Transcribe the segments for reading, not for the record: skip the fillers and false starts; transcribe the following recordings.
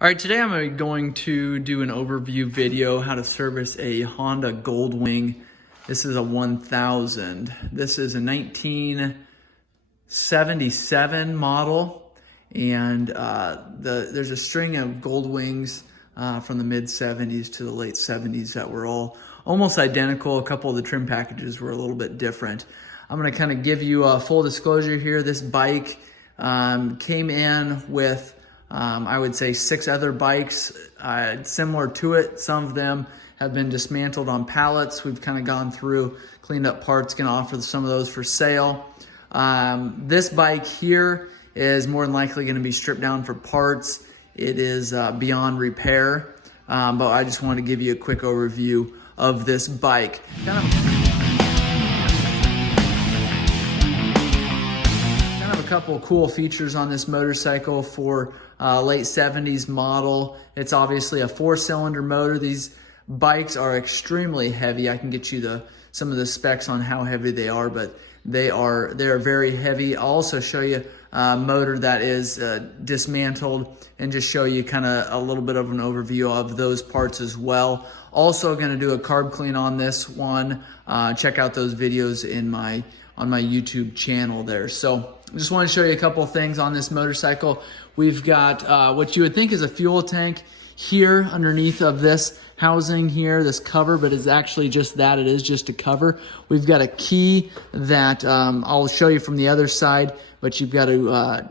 All right, today I'm going to do an overview video how to service a Honda Goldwing. This is a 1000. This is a 1977 model, and there's a string of Goldwings from the mid 70s to the late 70s that were all almost identical. A couple of the trim packages were a little bit different. I'm going to kind of give you a full disclosure here. This bike came in with I would say 6 other bikes similar to it. Some of them have been dismantled on pallets. We've kind of gone through, cleaned up parts, going to offer some of those for sale. This bike here is more than likely going to be stripped down for parts. It is beyond repair, but I just wanted to give you a quick overview of this bike. Couple of cool features on this motorcycle for late 70s model. It's obviously a 4-cylinder motor. These bikes are extremely heavy. I can get you some of the specs on how heavy they are, but they are very heavy. I'll also show you a motor that is dismantled and just show you kind of a little bit of an overview of those parts as well. Also going to do a carb clean on this one. Check out those videos on my YouTube channel there. So I just want to show you a couple of things on this motorcycle. We've got what you would think is a fuel tank here underneath of this housing here, this cover, but it's actually just that. It is just a cover. We've got a key that I'll show you from the other side, but you've got to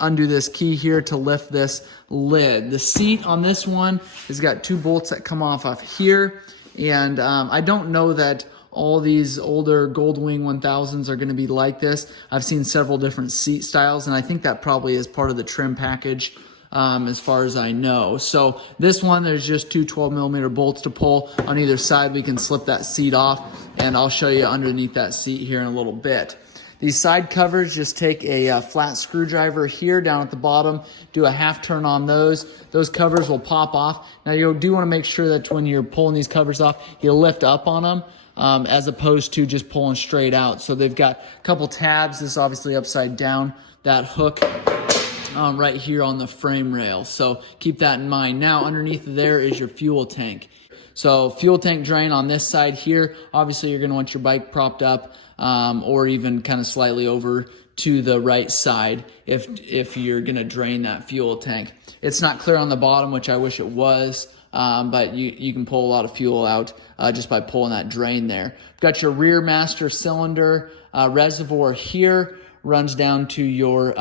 undo this key here to lift this lid. The seat on this one has got 2 bolts that come off of here, and I don't know that all these older Goldwing 1000s are going to be like this. I've seen several different seat styles, and I think that probably is part of the trim package as far as I know. So this one, there's just 2 12mm bolts to pull on either side. We can slip that seat off, and I'll show you underneath that seat here in a little bit. These side covers, just take a flat screwdriver here down at the bottom, do a half turn on those. Those covers will pop off. Now you do want to make sure that when you're pulling these covers off, you lift up on them. As opposed to just pulling straight out. So they've got a couple tabs. This is obviously upside down. That hook right here on the frame rail. So keep that in mind. Now underneath there is your fuel tank. So fuel tank drain on this side here. Obviously you're going to want your bike propped up or even kind of slightly over to the right side if you're going to drain that fuel tank. It's not clear on the bottom, which I wish it was. But you can pull a lot of fuel out just by pulling that drain there. Got your rear master cylinder reservoir here, runs down to your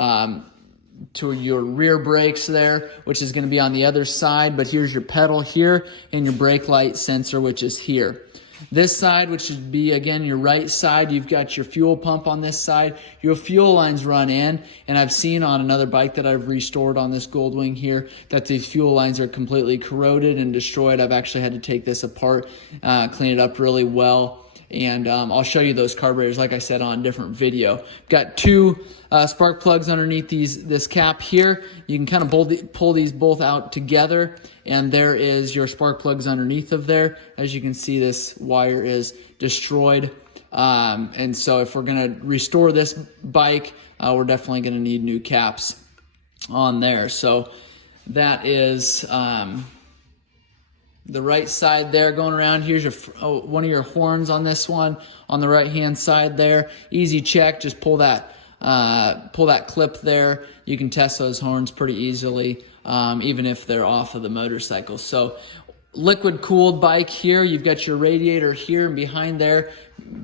rear brakes there, which is going to be on the other side. But here's your pedal here and your brake light sensor, which is here. This side, which would be, again, your right side, you've got your fuel pump on this side. Your fuel lines run in, and I've seen on another bike that I've restored on this Goldwing here that these fuel lines are completely corroded and destroyed. I've actually had to take this apart, clean it up really well, and I'll show you those carburetors, like I said, on a different video. Got 2 spark plugs underneath this cap here. You can kind of pull these both out together, and there is your spark plugs underneath of there. As you can see, this wire is destroyed, and so if we're going to restore this bike, we're definitely going to need new caps on there. So that is the right side there going around. Here's your one of your horns on this one on the right hand side there. Easy check, just pull that clip there. You can test those horns pretty easily, even if they're off of the motorcycle. So liquid cooled bike here. You've got your radiator here, and behind there,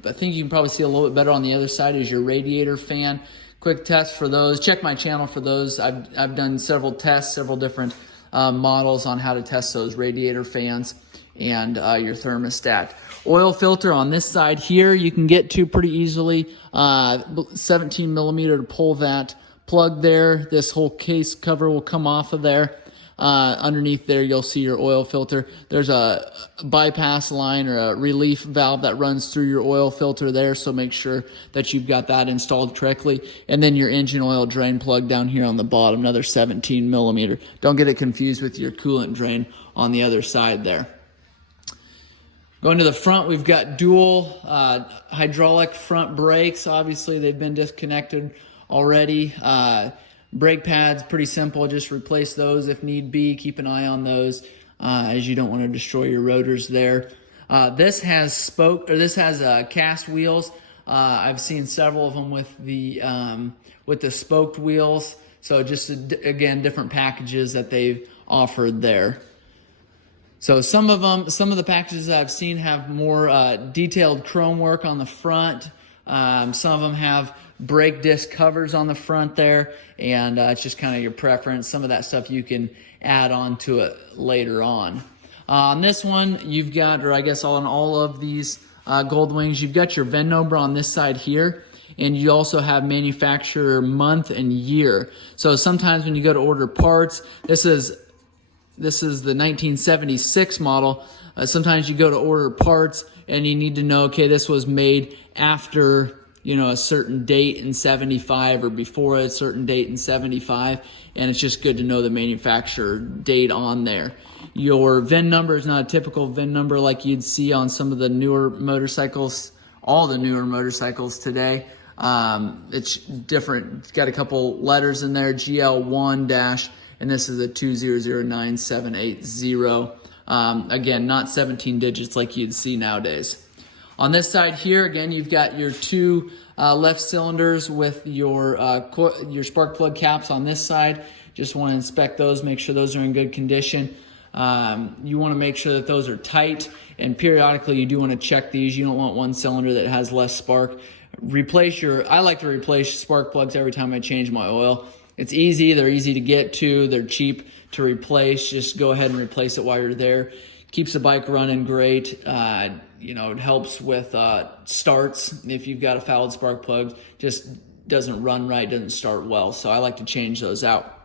I think you can probably see a little bit better on the other side, is your radiator fan. Quick test for those. Check my channel for those. I've done several tests, several different models on how to test those radiator fans and your thermostat. Oil filter on this side here you can get to pretty easily. 17mm to pull that plug there. This whole case cover will come off of there. Underneath there you'll see your oil filter. There's a bypass line or a relief valve that runs through your oil filter there, so make sure that you've got that installed correctly. And then your engine oil drain plug down here on the bottom, another 17mm. Don't get it confused with your coolant drain on the other side there. Going to the front, we've got dual hydraulic front brakes. Obviously they've been disconnected already. Brake pads, pretty simple. Just replace those if need be. Keep an eye on those as you don't want to destroy your rotors there. This has cast wheels. I've seen several of them with the spoked wheels. So just again, different packages that they've offered there. So some of the packages that I've seen have more detailed chrome work on the front. Some of them have brake disc covers on the front there, and it's just kind of your preference. Some of that stuff you can add on to it later on. On this one, you've got, or I guess on all of these Goldwings, you've got your VIN number on this side here, and you also have manufacturer month and year. So sometimes when you go to order parts, this is the 1976 model. Sometimes you go to order parts and you need to know, okay, this was made after, you know, a certain date in 75 or before a certain date in 75, and it's just good to know the manufacturer date on there. Your VIN number is not a typical VIN number like you'd see on some of the newer motorcycles, all the newer motorcycles today. It's different. It's got a couple letters in there, GL1- and this is a 2009780. Again, not 17 digits like you'd see nowadays. On this side here, again, you've got your two left cylinders with your spark plug caps on this side. Just want to inspect those, make sure those are in good condition. You want to make sure that those are tight, and periodically you do want to check these. You don't want one cylinder that has less spark. I like to replace spark plugs every time I change my oil. It's easy, they're easy to get to, they're cheap to replace. Just go ahead and replace it while you're there. Keeps the bike running great. You know, it helps with starts. If you've got a fouled spark plug, just doesn't run right, doesn't start well. So I like to change those out.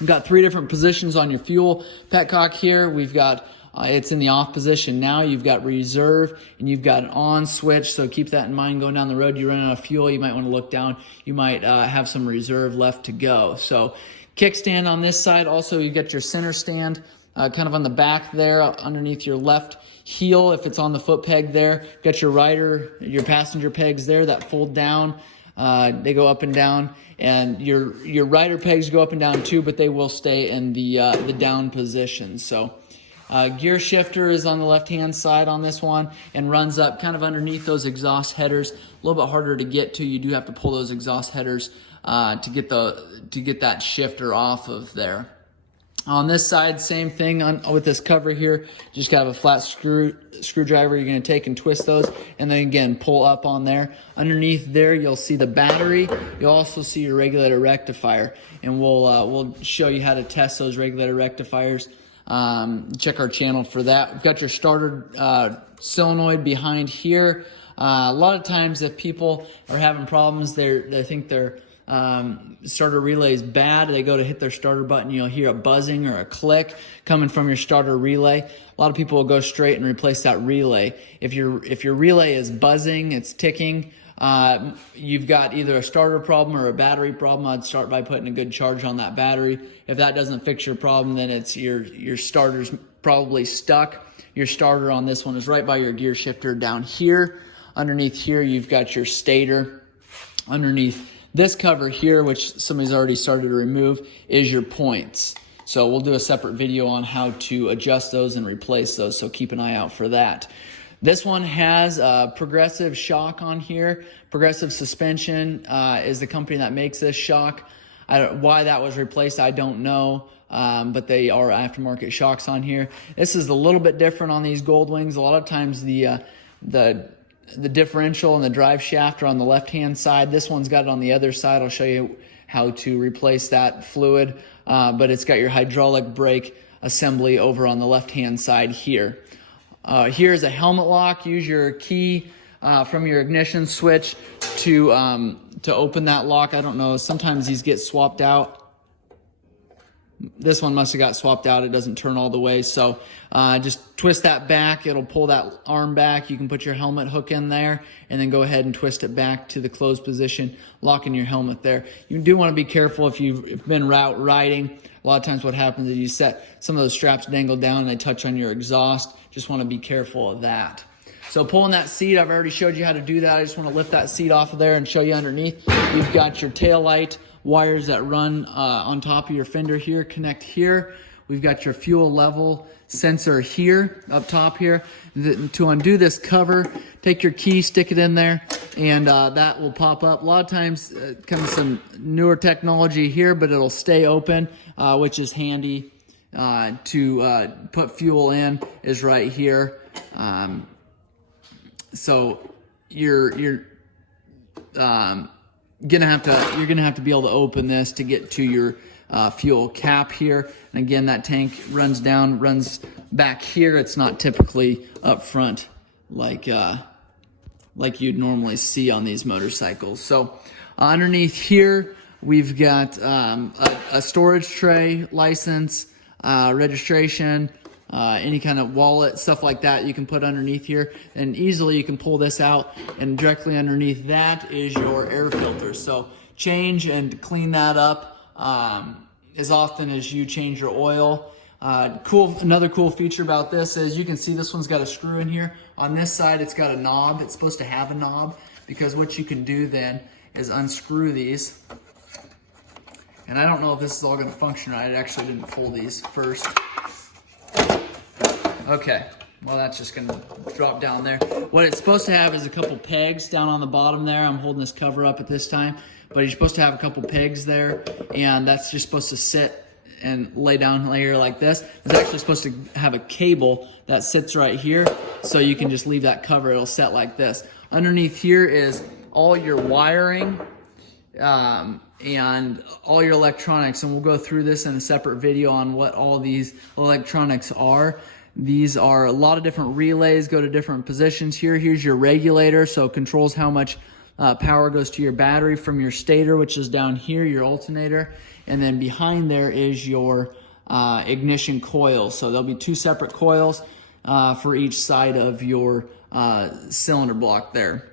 We've got 3 different positions on your fuel petcock here. We've got it's in the off position now. You've got reserve and you've got an on switch. So keep that in mind going down the road. You run out of fuel, you might want to look down. You might have some reserve left to go. So kickstand on this side. Also, you got your center stand kind of on the back there underneath your left heel. If it's on the foot peg there, got your your passenger pegs there that fold down. They go up and down, and your rider pegs go up and down too, but they will stay in the down position. So gear shifter is on the left-hand side on this one and runs up kind of underneath those exhaust headers. A little bit harder to get to. You do have to pull those exhaust headers to get that shifter off of there. On this side, same thing with this cover here. Just got a flat screwdriver you're going to take and twist those, and then again pull up on there. Underneath there, you'll see the battery. You'll also see your regulator rectifier, and we'll show you how to test those regulator rectifiers. Check our channel for that. We've got your starter solenoid behind here. A lot of times if people are having problems, they think their starter relay is bad. They go to hit their starter button, you'll hear a buzzing or a click coming from your starter relay. A lot of people will go straight and replace that relay. If your relay is buzzing, it's ticking, you've got either a starter problem or a battery problem. I'd start by putting a good charge on that battery. If that doesn't fix your problem, then it's your starter's probably stuck. Your starter on this one is right by your gear shifter down here. Underneath here, you've got your stator. Underneath this cover here, which somebody's already started to remove, is your points. So we'll do a separate video on how to adjust those and replace those, so keep an eye out for that. This one has Progressive shock on here. Progressive Suspension is the company that makes this shock. Why that was replaced, I don't know, but they are aftermarket shocks on here. This is a little bit different on these Goldwings. A lot of times the differential and the drive shaft are on the left-hand side. This one's got it on the other side. I'll show you how to replace that fluid, but it's got your hydraulic brake assembly over on the left-hand side here. Here's a helmet lock. Use your key from your ignition switch to open that lock. I don't know, sometimes these get swapped out. This one must have got swapped out. It doesn't turn all the way. So just twist that back. It'll pull that arm back. You can put your helmet hook in there and then go ahead and twist it back to the closed position, locking your helmet there. You do want to be careful if you've been route riding. A lot of times what happens is you set some of those straps dangle down and they touch on your exhaust. Just want to be careful of that. So pulling that seat, I've already showed you how to do that. I just want to lift that seat off of there and show you underneath. You've got your tail light wires that run on top of your fender here connect here. We've got your fuel level sensor here, up top here. To undo this cover, take your key, stick it in there, and that will pop up. A lot of times, kind of some newer technology here, but it'll stay open, which is handy to put fuel in, is right here. So you're gonna have to be able to open this to get to your fuel cap here. And again, that tank runs back here. It's not typically up front like you'd normally see on these motorcycles. So underneath here, we've got a storage tray, license, registration, any kind of wallet, stuff like that you can put underneath here. And easily you can pull this out, and directly underneath that is your air filter. So change and clean that up as often as you change your oil. Another cool feature about this is you can see this one's got a screw in here. On this side, it's got a knob. It's supposed to have a knob, because what you can do then is unscrew these. And I don't know if this is all going to function right. I actually didn't pull these first. Okay, well, that's just going to drop down there. What it's supposed to have is a couple pegs down on the bottom there. I'm holding this cover up at this time, but you're supposed to have a couple pegs there, and that's just supposed to sit and lay down layer like this. It's actually supposed to have a cable that sits right here, so you can just leave that cover. It'll set like this. Underneath here is all your wiring and all your electronics, and we'll go through this in a separate video on what all these electronics are. These are a lot of different relays, go to different positions here. Here's your regulator, so it controls how much power goes to your battery from your stator, which is down here, your alternator. And then behind there is your ignition coil. So there'll be two separate coils for each side of your cylinder block there.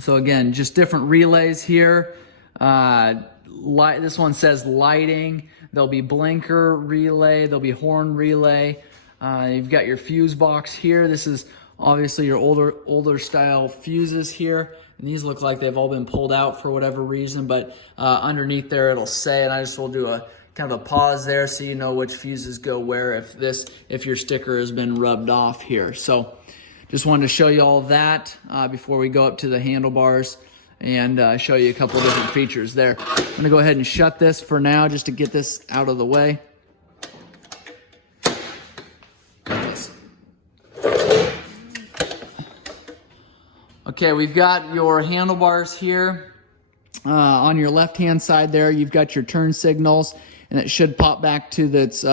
So again, just different relays here. This one says lighting. There'll be blinker relay. There'll be horn relay. You've got your fuse box here. This is obviously your older style fuses here. And these look like they've all been pulled out for whatever reason, but underneath there it'll say, and I just will do a kind of a pause there so you know which fuses go where if your sticker has been rubbed off here. So just wanted to show you all that before we go up to the handlebars and show you a couple of different features there. I'm gonna go ahead and shut this for now just to get this out of the way. Okay, we've got your handlebars here. On your left-hand side there, you've got your turn signals, and it should pop back to its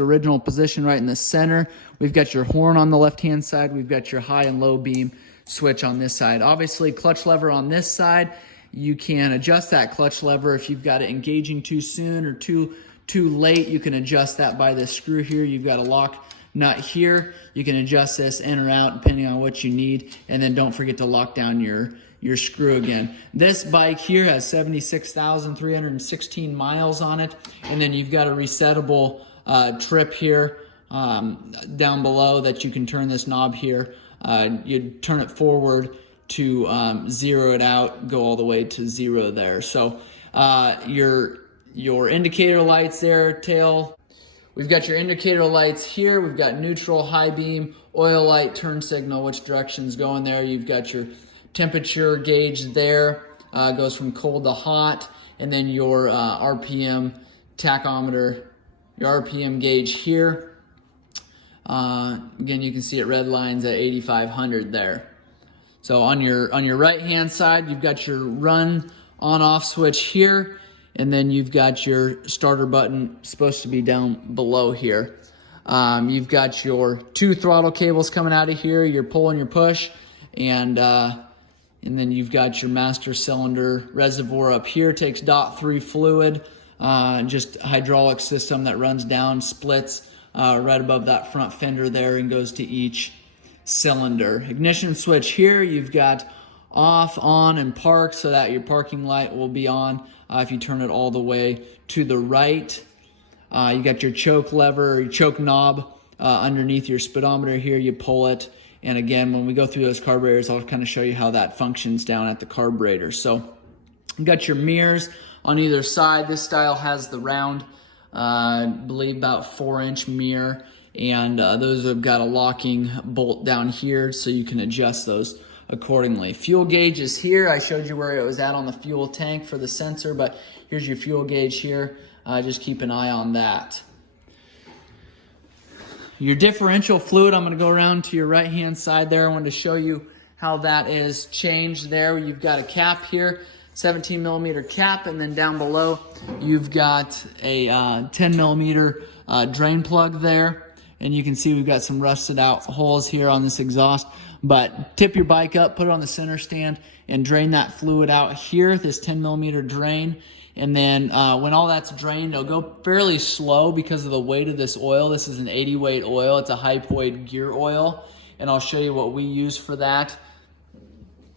original position right in the center. We've got your horn on the left-hand side. We've got your high and low beam switch on this side. Obviously, clutch lever on this side. You can adjust that clutch lever if you've got it engaging too soon or too late. You can adjust that by this screw here. You've got a lock nut here. You can adjust this in or out depending on what you need, and then don't forget to lock down your screw again. This bike here has 76,316 miles on it, and then you've got a resettable trip here down below that you can turn this knob here. You turn it forward to zero it out, go all the way to zero there. So your indicator lights there, tail. We've got your indicator lights here. We've got neutral, high beam, oil light, turn signal, which direction's going there. You've got your temperature gauge there, goes from cold to hot, and then your RPM tachometer, your RPM gauge here. Again, you can see it red lines at 8,500 there. So on your right-hand side, you've got your run on-off switch here. And then you've got your starter button supposed to be down below here. You've got your two throttle cables coming out of here, your pull and your push, and then you've got your master cylinder reservoir up here. Takes DOT3 fluid, just hydraulic system that runs down, splits right above that front fender there and goes to each cylinder. Ignition switch here, you've got off, on, and park, so that your parking light will be on if you turn it all the way to the right. You got your choke lever, your choke knob underneath your speedometer here. You pull it, and again, when we go through those carburetors, I'll kind of show you how that functions down at the carburetor. So You got your mirrors on either side. This style has the round, I believe about 4-inch mirror, and those have got a locking bolt down here so you can adjust those accordingly. Fuel gauge is here. I showed you where it was at on the fuel tank for the sensor, but here's your fuel gauge here. Just keep an eye on that. Your differential fluid, I'm going to go around to your right hand side there. I wanted to show you how that is changed there. You've got a cap here, 17 millimeter cap, and then down below you've got a 10 millimeter drain plug there. And you can see we've got some rusted out holes here on this exhaust. But tip your bike up, put it on the center stand, and drain that fluid out here, this 10 millimeter drain. And then when all that's drained, it'll go fairly slow because of the weight of this oil. This is an 80 weight oil. It's a hypoid gear oil, and I'll show you what we use for that.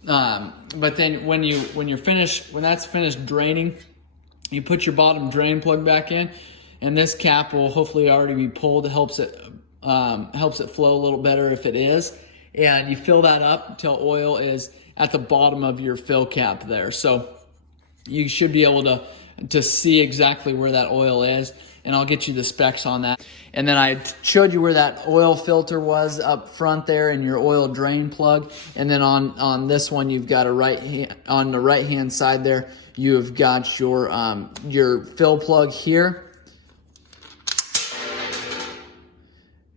But then when that's finished draining, you put your bottom drain plug back in, and this cap will hopefully already be pulled. It helps it flow a little better if it is. And you fill that up until oil is at the bottom of your fill cap there. So you should be able to see exactly where that oil is, and I'll get you the specs on that. And then I showed you where that oil filter was up front there and your oil drain plug. And then on this one, you've got on the right hand side there, you've got your fill plug here.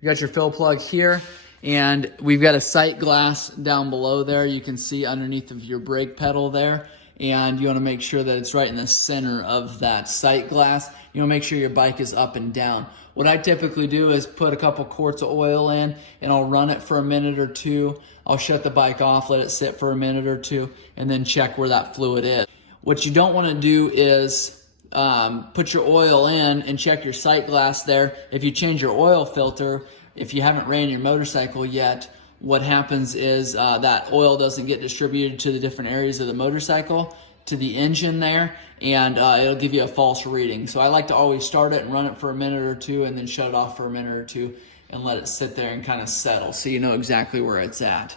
You got your fill plug here, and we've got a sight glass down below there. You can see underneath of your brake pedal there, and you want to make sure that it's right in the center of that sight glass. You want to make sure your bike is up and down. What I typically do is put a couple quarts of oil in, and I'll run it for a minute or two. I'll shut the bike off, let it sit for a minute or two, and then check where that fluid is. What you don't want to do is put your oil in and check your sight glass there. If you change your oil filter, if you haven't ran your motorcycle yet, what happens is that oil doesn't get distributed to the different areas of the motorcycle, to the engine there, and it'll give you a false reading. So I like to always start it and run it for a minute or two, and then shut it off for a minute or two and let it sit there and kind of settle so you know exactly where it's at.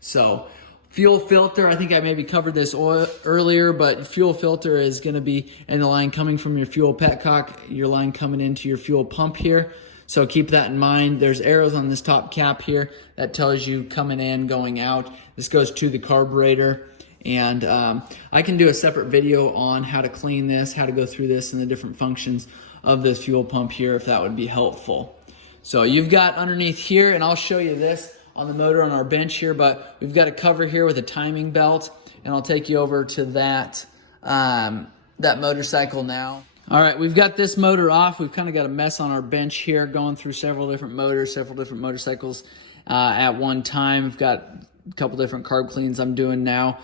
So fuel filter, I think I maybe covered this earlier, but fuel filter is going to be in the line coming from your fuel petcock, your line coming into your fuel pump here. So keep that in mind. There's arrows on this top cap here that tells you coming in, going out. This goes to the carburetor. And I can do a separate video on how to clean this, how to go through this, and the different functions of this fuel pump here, if that would be helpful. So you've got underneath here, and I'll show you this on the motor on our bench here, but we've got a cover here with a timing belt, and I'll take you over to that motorcycle now. All right, we've got this motor off. We've kind of got a mess on our bench here, going through several different motors, several different motorcycles at one time. We've got a couple different carb cleans I'm doing now.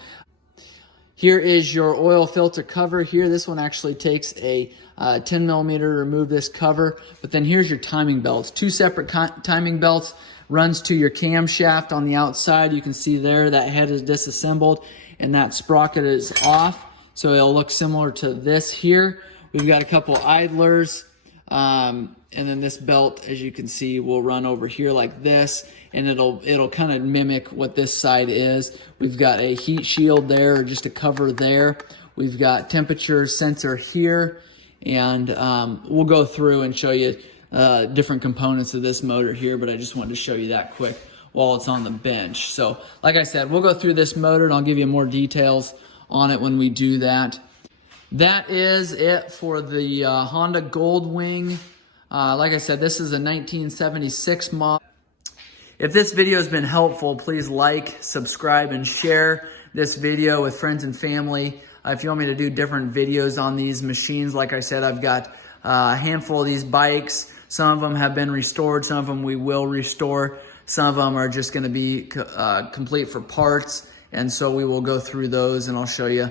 Here is your oil filter cover here. This one actually takes a 10 millimeter to remove this cover, but then here's your timing belts. Two separate timing belts, runs to your camshaft on the outside. You can see there that head is disassembled and that sprocket is off, so it'll look similar to this here. We've got a couple idlers, and then this belt, as you can see, will run over here like this, and it'll kind of mimic what this side is. We've got a heat shield there, or just a cover there. We've got temperature sensor here, and we'll go through and show you different components of this motor here, but I just wanted to show you that quick while it's on the bench. So like I said, we'll go through this motor, and I'll give you more details on it when we do that. That is it for the Honda Goldwing. Like I said, this is a 1976 model. If this video has been helpful, please like, subscribe, and share this video with friends and family. If you want me to do different videos on these machines, like I said, I've got a handful of these bikes. Some of them have been restored. Some of them we will restore. Some of them are just going to be complete for parts. And so we will go through those, and I'll show you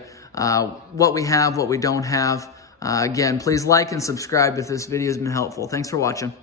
what we have, what we don't have. Again, please like and subscribe if this video has been helpful. Thanks for watching.